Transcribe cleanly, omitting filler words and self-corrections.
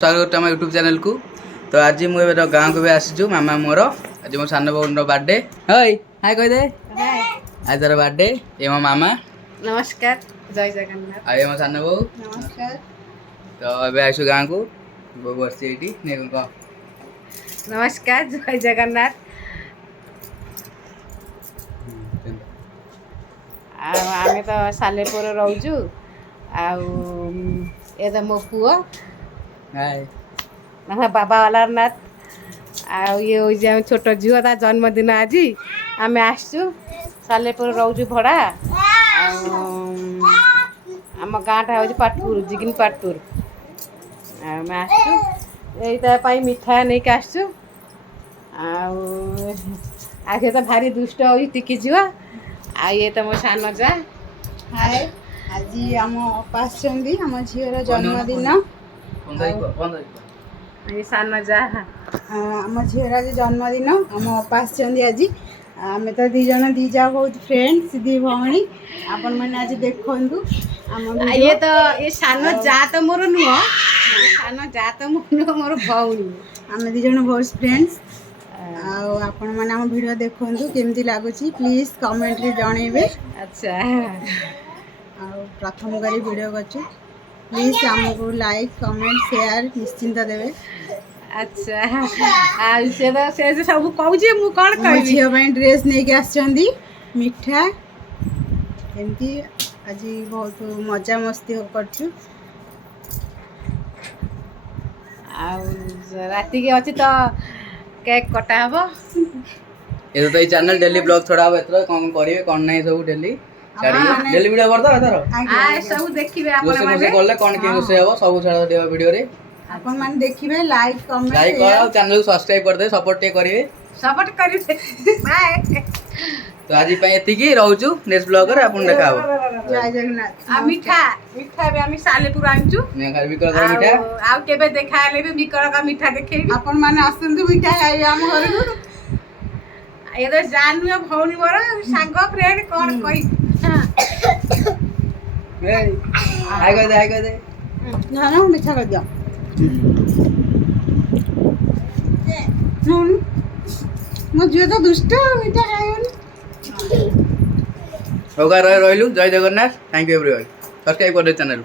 स्वागत आम YouTube channel को। तो आज मुझे गाँव को भी आसी मामा मोर आज मो सान भौन बर्थडे हई हाय कह दे आज तार बर्थडे ये मो मामा नमस्कार जय जगन्नाथ आए मो सान बो नमस्कार तो अबे आसु गाँव को बो बस कह नमस्कार जय जगन्नाथ आमे तो सालेपुर रोजु ये तो मो पुओ हाय ना बाबा अलारनाथ ये हूँ छोट झील ता जन्मदिन आज आम आसचु सालेपुर रोजु भड़ा आम गाँटा हूँ पाटपुर जिगिन पाटपुर आम आसचु यही मिठा नहीं आसचु आगे तो भारी दुष्ट हो टिकी झील आ ये तो मो सान जा हाय आज आम अपास आम झीर जन्मदिन ये सान जा आम झीर आज जन्मदिन आम अपास आज आम तो दी जा बहुत फ्रेंड्स दी भौणी आपण मैंने आज देखु ये तो ये सान जा तो मोर नुह सान जा तो मोर मोर भौणी आम दी जन बहुत फ्रेंड्स आपण मैंने आम वीडियो देखु केमती लगुच प्लीज कमेंट रे जनइबे। अच्छा प्रथम करी वीडियो करछु प्लीज हमको लाइक कमेंट शेयर निश्चिंत देवे। अच्छा से तो से सब कहूँ मु कौन कह झील ड्रेस नहीं आसचंदी मिठा एमती आज बहुत मजा मस्ती करछु राति के अच्छी तो केक कटा हबो ये तो चैनल डेली ब्लॉग छोड़ा हो एतरो कोन करिवे कोन नहीं सब डेली छाड़ी डेली वीडियो करता एतरो आ सब देखिबे आपण माने करले कोन के से हबो सब छाड़ देबा वीडियो रे आपण माने देखिबे लाइक कमेंट करो चैनल को सब्सक्राइब कर दे सपोर्ट टे करिवे सपोर्ट करिवे बाय। तो आज पई एति की रहउचु नेक्स्ट ब्लॉग रे आपण देखा हो जय जगन्नाथ। आ मिठा मिठा भी हम सालेपुर आनचु मैं खाली बिकर कर मिठा आ केबे देखा ले भी बिकर का मिठा देखेबी आपण माने आसंतु मिठा खाइबे हम घर को ये तो जानू भौणी मोर सांग फ्रेंड कौन कही हाय कह दे ना ना मिठा कर दिया मो झील तो दुष्ट मिठा खाइबनी होगा रहलु जय Jagannath thank you everyone subscribe कर दे चैनल।